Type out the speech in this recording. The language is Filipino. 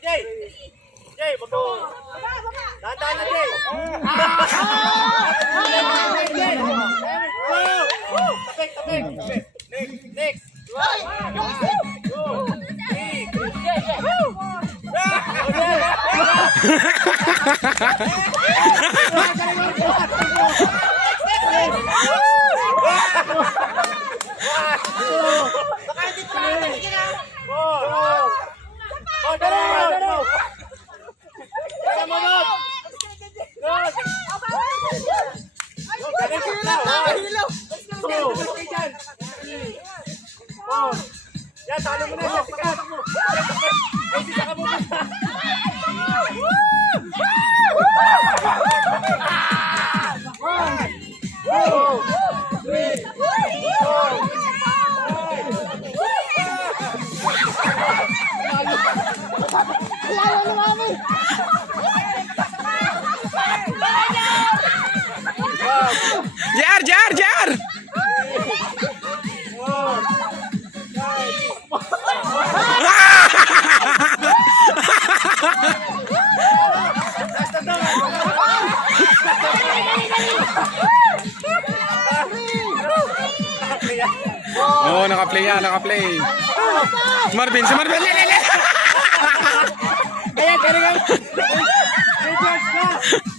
Jay. Jay, wag mo. Dahan-dahan na, Jay. Jay. Tapik, tapik. Next. Ya, talo mo na, Jessica. Jessica ka muna. Jar! Oh, naka-play. Si Marvin. Kaya,